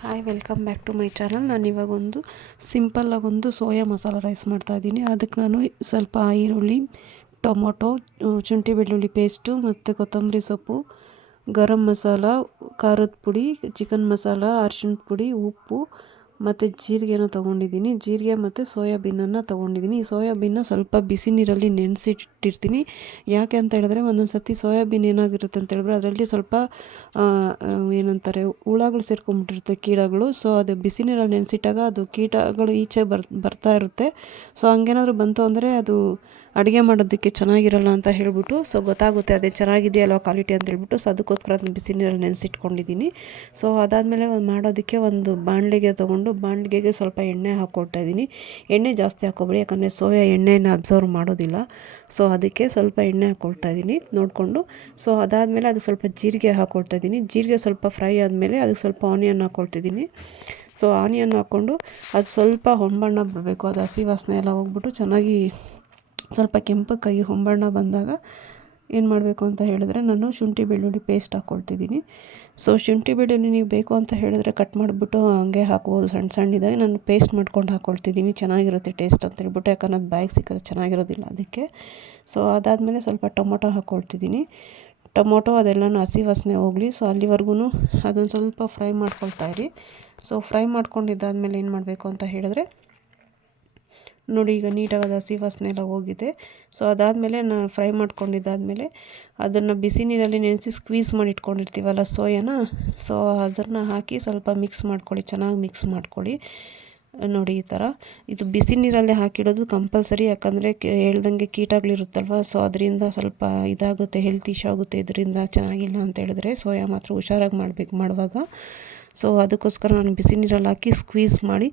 Hi, welcome back to my channel. ನಾನು ಇವಾಗೊಂದು ಸಿಂಪಲ್ಲಾಗೊಂದು ಸೋಯಾ ಮಸಾಲ ರೈಸ್ ಮಾಡ್ತಾಯಿದ್ದೀನಿ. ಅದಕ್ಕೆ ನಾನು ಸ್ವಲ್ಪ ಈರುಳ್ಳಿ, ಟೊಮೊಟೊ, ಶುಂಠಿ ಬೆಳ್ಳುಳ್ಳಿ ಪೇಸ್ಟು ಮತ್ತು ಕೊತ್ತಂಬರಿ ಸೊಪ್ಪು, ಗರಂ ಮಸಾಲ, ಖಾರದ ಪುಡಿ, ಚಿಕನ್ ಮಸಾಲ, ಅರಿಶಿಣದ ಪುಡಿ, ಉಪ್ಪು ಮತ್ತು ಜೀರಿಗೆನ ತೊಗೊಂಡಿದ್ದೀನಿ. ಜೀರಿಗೆ ಮತ್ತು ಸೋಯಾಬೀನನ್ನು ತೊಗೊಂಡಿದ್ದೀನಿ. ಈ ಸೋಯಾಬೀನ ಸ್ವಲ್ಪ ಬಿಸಿ ನೀರಲ್ಲಿ ನೆನೆಸಿಟ್ಟಿರ್ತೀನಿ. ಯಾಕೆ ಅಂತ ಹೇಳಿದ್ರೆ ಒಂದೊಂದು ಸರ್ತಿ ಸೋಯಾಬೀನ್ ಏನಾಗಿರುತ್ತೆ ಅಂತ ಹೇಳಿದ್ರೆ ಅದರಲ್ಲಿ ಸ್ವಲ್ಪ ಏನಂತಾರೆ ಹುಳಗಳು ಸೇರ್ಕೊಂಡ್ಬಿಟ್ಟಿರುತ್ತೆ, ಕೀಟಗಳು. ಸೊ ಅದು ಬಿಸಿ ನೀರಲ್ಲಿ ನೆನೆಸಿಟ್ಟಾಗ ಅದು ಕೀಟಗಳು ಈಚೆ ಬರ್ತಾ ಇರುತ್ತೆ. ಸೊ ಹಂಗೇನಾದರೂ ಬಂತು ಅಂದರೆ ಅದು ಅಡುಗೆ ಮಾಡೋದಕ್ಕೆ ಚೆನ್ನಾಗಿರಲ್ಲ ಅಂತ ಹೇಳ್ಬಿಟ್ಟು, ಸೊ ಗೊತ್ತಾಗುತ್ತೆ ಅದೇ ಚೆನ್ನಾಗಿದೆಯಲ್ವ ಕ್ವಾಲಿಟಿ ಅಂತ ಹೇಳ್ಬಿಟ್ಟು. ಸೊ ಅದಕ್ಕೋಸ್ಕರ ಅದನ್ನು ಬಿಸಿ ನೀರಲ್ಲಿ ನೆನೆಸಿಟ್ಕೊಂಡಿದ್ದೀನಿ. ಸೊ ಅದಾದಮೇಲೆ ಮಾಡೋದಕ್ಕೆ ಒಂದು ಬಾಣಲೆಗೆ ತೊಗೊಂಡು ಬಾಣಲೆಗೆ ಸ್ವಲ್ಪ ಎಣ್ಣೆ ಹಾಕ್ಕೊಳ್ತಾ ಇದ್ದೀನಿ. ಎಣ್ಣೆ ಜಾಸ್ತಿ ಹಾಕ್ಕೊಬೇಡಿ, ಯಾಕಂದರೆ ಸೋಯಾ ಎಣ್ಣೆನ ಅಬ್ಸರ್ವ್ ಮಾಡೋದಿಲ್ಲ. ಸೊ ಅದಕ್ಕೆ ಸ್ವಲ್ಪ ಎಣ್ಣೆ ಹಾಕ್ಕೊಳ್ತಾ ಇದ್ದೀನಿ ನೋಡಿಕೊಂಡು. ಸೊ ಅದಾದಮೇಲೆ ಅದು ಸ್ವಲ್ಪ ಜೀರಿಗೆ ಹಾಕ್ಕೊಳ್ತಾ ಇದ್ದೀನಿ. ಜೀರಿಗೆ ಸ್ವಲ್ಪ ಫ್ರೈ ಆದಮೇಲೆ ಅದಕ್ಕೆ ಸ್ವಲ್ಪ ಆನಿಯನ್ ಹಾಕ್ಕೊಳ್ತಿದ್ದೀನಿ. ಸೊ ಆನಿಯನ್ ಹಾಕ್ಕೊಂಡು ಅದು ಸ್ವಲ್ಪ ಹೊಂಬಣ್ಣ ಬರಬೇಕು, ಅದು ಹಸಿ ವಾಸನೆ ಎಲ್ಲ ಹೋಗ್ಬಿಟ್ಟು ಚೆನ್ನಾಗಿ ಸ್ವಲ್ಪ ಕೆಂಪಕ್ಕಾಗಿ ಹೊಂಬಣ್ಣ ಬಂದಾಗ ಏನು ಮಾಡಬೇಕು ಅಂತ ಹೇಳಿದ್ರೆ ನಾನು ಶುಂಠಿ ಬೆಳ್ಳುಳ್ಳಿ ಪೇಸ್ಟ್ ಹಾಕ್ಕೊಳ್ತಿದ್ದೀನಿ. ಸೊ ಶುಂಠಿ ಬೆಳ್ಳುಳ್ಳಿ ನೀವು ಬೇಕು ಅಂತ ಹೇಳಿದ್ರೆ ಕಟ್ ಮಾಡಿಬಿಟ್ಟು ಹಂಗೆ ಹಾಕ್ಬೋದು ಸಣ್ಣ ಸಣ್ಣದಾಗಿ. ನಾನು ಪೇಸ್ಟ್ ಮಾಡ್ಕೊಂಡು ಹಾಕ್ಕೊಳ್ತಿದ್ದೀನಿ, ಚೆನ್ನಾಗಿರುತ್ತೆ ಟೇಸ್ಟ್ ಅಂತ ಹೇಳ್ಬಿಟ್ಟು, ಯಾಕಂದ್ರೆ ಅದು ಬಾಯಿಗೆ ಸಿಕ್ಕರೆ ಚೆನ್ನಾಗಿರೋದಿಲ್ಲ ಅದಕ್ಕೆ. ಸೊ ಅದಾದಮೇಲೆ ಸ್ವಲ್ಪ ಟೊಮೊಟೊ ಹಾಕ್ಕೊಳ್ತಿದ್ದೀನಿ. ಟೊಮೊಟೊ ಅದೆಲ್ಲನೂ ಹಸಿ ವಾಸನೆ ಹೋಗಲಿ. ಸೊ ಅಲ್ಲಿವರೆಗೂ ಅದನ್ನು ಸ್ವಲ್ಪ ಫ್ರೈ ಮಾಡ್ಕೊಳ್ತಾಯಿರಿ. ಸೊ ಫ್ರೈ ಮಾಡ್ಕೊಂಡಿದ್ದಾದಮೇಲೆ ಏನು ಮಾಡಬೇಕು ಅಂತ ಹೇಳಿದ್ರೆ ನೋಡಿ, ಈಗ ನೀಟಾಗಿ ಅದು ಹಸಿ ವಾಸನೆ ಎಲ್ಲ ಹೋಗಿದೆ. ಸೊ ಅದಾದಮೇಲೆ ನಾನು ಫ್ರೈ ಮಾಡ್ಕೊಂಡಿದ್ದಾದಮೇಲೆ ಅದನ್ನು ಬಿಸಿ ನೀರಲ್ಲಿ ನೆನೆಸಿ ಸ್ಕ್ವೀಸ್ ಮಾಡಿ ಇಟ್ಕೊಂಡಿರ್ತೀವಲ್ಲ ಸೋಯಾನ, ಸೊ ಅದನ್ನು ಹಾಕಿ ಸ್ವಲ್ಪ ಮಿಕ್ಸ್ ಮಾಡ್ಕೊಳ್ಳಿ, ಚೆನ್ನಾಗಿ ಮಿಕ್ಸ್ ಮಾಡ್ಕೊಳ್ಳಿ. ನೋಡಿ ಈ ಥರ ಇದು ಬಿಸಿ ನೀರಲ್ಲೇ ಹಾಕಿಡೋದು ಕಂಪಲ್ಸರಿ, ಯಾಕಂದರೆ ಹೇಳ್ದಂಗೆ ಕೀಟಗಳಿರುತ್ತಲ್ವ. ಸೊ ಅದರಿಂದ ಸ್ವಲ್ಪ ಇದಾಗುತ್ತೆ, ಹೆಲ್ತ್ ಇಶ್ಯೂ ಆಗುತ್ತೆ ಇದರಿಂದ, ಚೆನ್ನಾಗಿಲ್ಲ ಅಂತ ಹೇಳಿದ್ರೆ ಸೋಯಾ ಮಾತ್ರ ಹುಷಾರಾಗಿ ಮಾಡುವಾಗ. ಸೊ ಅದಕ್ಕೋಸ್ಕರ ನಾನು ಬಿಸಿ ನೀರಲ್ಲಿ ಹಾಕಿ ಸ್ಕ್ವೀಸ್ ಮಾಡಿ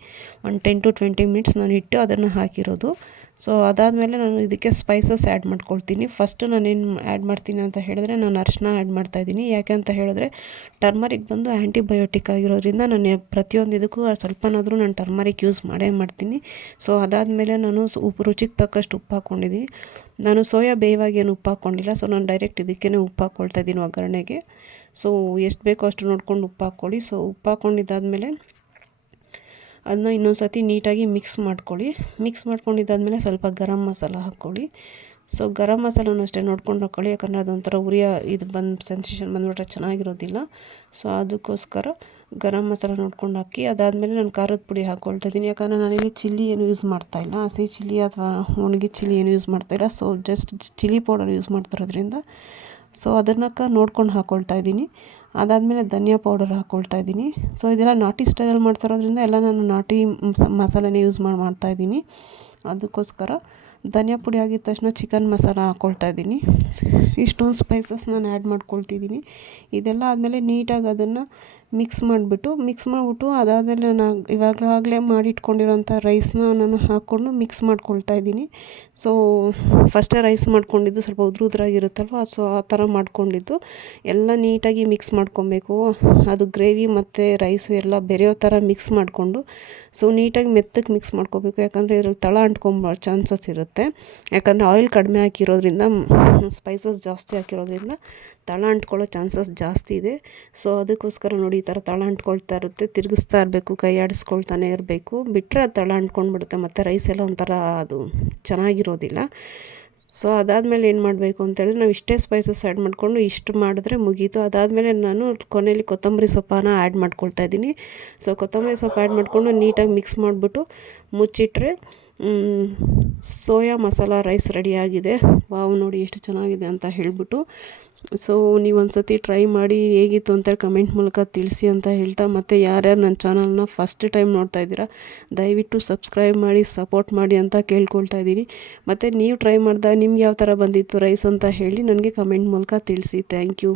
ಒಂದು 10 to 20 ಮಿನಿಟ್ಸ್ ನಾನು ಇಟ್ಟು ಅದನ್ನು ಹಾಕಿರೋದು. ಸೊ ಅದಾದಮೇಲೆ ನಾನು ಇದಕ್ಕೆ ಸ್ಪೈಸಸ್ ಆ್ಯಡ್ ಮಾಡ್ಕೊಳ್ತೀನಿ. ಫಸ್ಟು ನಾನೇನು ಆ್ಯಡ್ ಮಾಡ್ತೀನಿ ಅಂತ ಹೇಳಿದ್ರೆ ನಾನು ಅರಿಶಿನ ಆ್ಯಡ್ ಮಾಡ್ತಾಯಿದ್ದೀನಿ. ಯಾಕೆ ಅಂತ ಹೇಳಿದ್ರೆ ಟರ್ಮರಿಕ್ ಬಂದು ಆ್ಯಂಟಿಬಯೋಟಿಕ್ ಆಗಿರೋದ್ರಿಂದ ನಾನು ಪ್ರತಿಯೊಂದು ಇದಕ್ಕೂ ಸ್ವಲ್ಪನಾದರೂ ನಾನು ಟರ್ಮರಿಕ್ ಯೂಸ್ ಮಾಡೇ ಮಾಡ್ತೀನಿ. ಸೊ ಅದಾದಮೇಲೆ ನಾನು ರುಚಿಗೆ ತಕ್ಕಷ್ಟು ಉಪ್ಪು ಹಾಕ್ಕೊಂಡಿದ್ದೀನಿ. ನಾನು ಸೋಯಾ ಬೇಯವಾಗಿ ಏನು ಉಪ್ಪು ಹಾಕ್ಕೊಂಡಿಲ್ಲ. ಸೊ ನಾನು ಡೈರೆಕ್ಟ್ ಇದಕ್ಕೇ ಉಪ್ಪು ಹಾಕ್ಕೊಳ್ತಾಯಿದ್ದೀನಿ ಒಗ್ಗರಣೆಗೆ. ಸೊ ಎಷ್ಟು ಬೇಕೋ ಅಷ್ಟು ನೋಡ್ಕೊಂಡು ಉಪ್ಪು ಹಾಕ್ಕೊಳ್ಳಿ. ಸೊ ಉಪ್ಪು ಹಾಕ್ಕೊಂಡಿದ್ದಾದಮೇಲೆ ಅದನ್ನ ಇನ್ನೊಂದು ಸರ್ತಿ ನೀಟಾಗಿ ಮಿಕ್ಸ್ ಮಾಡ್ಕೊಳ್ಳಿ. ಮಿಕ್ಸ್ ಮಾಡ್ಕೊಂಡಿದ್ದಾದಮೇಲೆ ಸ್ವಲ್ಪ ಗರಂ ಮಸಾಲ ಹಾಕ್ಕೊಳ್ಳಿ. ಸೊ ಗರಂ ಮಸಾಲನೂ ಅಷ್ಟೇ ನೋಡ್ಕೊಂಡು ಹಾಕ್ಕೊಳ್ಳಿ, ಯಾಕಂದರೆ ಅದೊಂಥರ ಇದು ಸೆನ್ಸೇಷನ್ ಬಂದುಬಿಟ್ರೆ ಚೆನ್ನಾಗಿರೋದಿಲ್ಲ. ಸೊ ಅದಕ್ಕೋಸ್ಕರ ಗರಂ ಮಸಾಲ ನೋಡ್ಕೊಂಡು ಹಾಕಿ. ಅದಾದಮೇಲೆ ನಾನು ಖಾರದ ಪುಡಿ ಹಾಕ್ಕೊಳ್ತಾ ಇದ್ದೀನಿ, ಯಾಕಂದರೆ ನಾನಿಲ್ಲಿ ಚಿಲ್ಲಿ ಏನು ಯೂಸ್ ಮಾಡ್ತಾಯಿಲ್ಲ, ಹಸಿ ಚಿಲ್ಲಿ ಅಥವಾ ಒಣಗಿ ಚಿಲ್ಲಿ ಏನು ಯೂಸ್ ಮಾಡ್ತಾಯಿಲ್ಲ. So just chilli powder use ಮಾಡ್ತಿರೋದ್ರಿಂದ ಸೊ ಅದನ್ನಕ್ಕೆ ನೋಡ್ಕೊಂಡು ಹಾಕ್ಕೊಳ್ತಾ ಇದ್ದೀನಿ. ಅದಾದಮೇಲೆ ಧನಿಯಾ ಪೌಡರ್ ಹಾಕ್ಕೊಳ್ತಾ ಇದ್ದೀನಿ. ಸೊ ಇದೆಲ್ಲ ನಾಟಿ ಸ್ಟೈಲಲ್ಲಿ ಮಾಡ್ತಿರೋದ್ರಿಂದ ಎಲ್ಲ ನಾನು ನಾಟಿ ಮಸಾಲೆನೇ ಯೂಸ್ ಮಾಡ್ತಾಯಿದ್ದೀನಿ. ಅದಕ್ಕೋಸ್ಕರ ಧನಿಯಾ ಪುಡಿ ಆಗಿದ ತಕ್ಷಣ ಚಿಕನ್ ಮಸಾಲ ಹಾಕ್ಕೊಳ್ತಾ ಇದ್ದೀನಿ. ಇಷ್ಟೊಂದು ಸ್ಪೈಸಸ್ ನಾನು ಆ್ಯಡ್ ಮಾಡ್ಕೊಳ್ತಿದ್ದೀನಿ. ಇದೆಲ್ಲ ಆದಮೇಲೆ ನೀಟಾಗಿ ಅದನ್ನು ಮಿಕ್ಸ್ ಮಾಡಿಬಿಟ್ಟು ಅದಾದಮೇಲೆ ನಾನು ಇವಾಗಲೇ ಮಾಡಿಟ್ಕೊಂಡಿರೋಂಥ ರೈಸ್ನ ನಾನು ಹಾಕ್ಕೊಂಡು ಮಿಕ್ಸ್ ಮಾಡ್ಕೊಳ್ತಾ ಇದ್ದೀನಿ. ಸೊ ಫಸ್ಟೇ ರೈಸ್ ಮಾಡ್ಕೊಂಡಿದ್ದು ಸ್ವಲ್ಪ ಉದ್ರಾಗಿರುತ್ತಲ್ವ, ಸೊ ಆ ಥರ ಮಾಡ್ಕೊಂಡಿದ್ದು ಎಲ್ಲ ನೀಟಾಗಿ ಮಿಕ್ಸ್ ಮಾಡ್ಕೊಬೇಕು. ಅದು ಗ್ರೇವಿ ಮತ್ತು ರೈಸು ಎಲ್ಲ ಬೆರೆಯೋ ಥರ ಮಿಕ್ಸ್ ಮಾಡಿಕೊಂಡು ಸೊ ನೀಟಾಗಿ ಮೆತ್ತಗೆ ಮಿಕ್ಸ್ ಮಾಡ್ಕೋಬೇಕು, ಯಾಕಂದರೆ ಇದ್ರಲ್ಲಿ ತಳ ಅಂಟ್ಕೊಂಬೋ ಚಾನ್ಸಸ್ ಇರುತ್ತೆ. ಯಾಕಂದರೆ ಆಯಿಲ್ ಕಡಿಮೆ ಹಾಕಿರೋದ್ರಿಂದ, ಸ್ಪೈಸಸ್ ಜಾಸ್ತಿ ಹಾಕಿರೋದ್ರಿಂದ ತಳ ಅಂಟ್ಕೊಳ್ಳೋ ಚಾನ್ಸಸ್ ಜಾಸ್ತಿ ಇದೆ. ಸೊ ಅದಕ್ಕೋಸ್ಕರ ನೋಡಿ ಈ ಥರ ತಳ ಅಂಟ್ಕೊಳ್ತಾ ಇರುತ್ತೆ, ತಿರುಗಿಸ್ತಾ ಇರಬೇಕು, ಕೈ ಆಡಿಸ್ಕೊಳ್ತಾನೆ ಇರಬೇಕು. ಬಿಟ್ಟರೆ ಅದು ತಳ ಅಂಟ್ಕೊಂಡ್ಬಿಡುತ್ತೆ, ಮತ್ತು ರೈಸ್ ಎಲ್ಲ ಒಂಥರ ಅದು ಚೆನ್ನಾಗಿರೋದಿಲ್ಲ. ಸೊ ಅದಾದಮೇಲೆ ಏನು ಮಾಡಬೇಕು ಅಂತೇಳಿದ್ರೆ ನಾವು ಇಷ್ಟೇ ಸ್ಪೈಸಸ್ ಆ್ಯಡ್ ಮಾಡಿಕೊಂಡು ಇಷ್ಟು ಮಾಡಿದ್ರೆ ಮುಗೀತು. ಅದಾದಮೇಲೆ ನಾನು ಕೊನೆಯಲ್ಲಿ ಕೊತ್ತಂಬರಿ ಸೊಪ್ಪನ್ನು ಆ್ಯಡ್ ಮಾಡ್ಕೊಳ್ತಾ ಇದ್ದೀನಿ. ಸೊ ಕೊತ್ತಂಬರಿ ಸೊಪ್ಪು ಆ್ಯಡ್ ಮಾಡಿಕೊಂಡು ನೀಟಾಗಿ ಮಿಕ್ಸ್ ಮಾಡಿಬಿಟ್ಟು ಮುಚ್ಚಿಟ್ರೆ ಸೋಯಾ ಮಸಾಲ ರೈಸ್ ರೆಡಿಯಾಗಿದೆ. ವಾವ್, ನೋಡಿ ಎಷ್ಟು ಚೆನ್ನಾಗಿದೆ ಅಂತ ಹೇಳ್ಬಿಟ್ಟು. ಸೊ ನೀವು ಒಂದು ಸತಿ ಟ್ರೈ ಮಾಡಿ ಹೇಗಿತ್ತು ಅಂತೇಳಿ ಕಮೆಂಟ್ ಮೂಲಕ ತಿಳಿಸಿ ಅಂತ ಹೇಳ್ತಾ, ಮತ್ತು ಯಾರ್ಯಾರು ನನ್ನ ಚಾನಲ್ನ ಫಸ್ಟ್ ಟೈಮ್ ನೋಡ್ತಾ ಇದ್ದೀರಾ ದಯವಿಟ್ಟು ಸಬ್ಸ್ಕ್ರೈಬ್ ಮಾಡಿ ಸಪೋರ್ಟ್ ಮಾಡಿ ಅಂತ ಕೇಳ್ಕೊಳ್ತಾ ಇದ್ದೀನಿ. ಮತ್ತು ನೀವು ಟ್ರೈ ಮಾಡಿದಾಗ ನಿಮ್ಗೆ ಯಾವ ಥರ ಬಂದಿತ್ತು ರೈಸ್ ಅಂತ ಹೇಳಿ ನನಗೆ ಕಮೆಂಟ್ ಮೂಲಕ ತಿಳಿಸಿ. Thank you.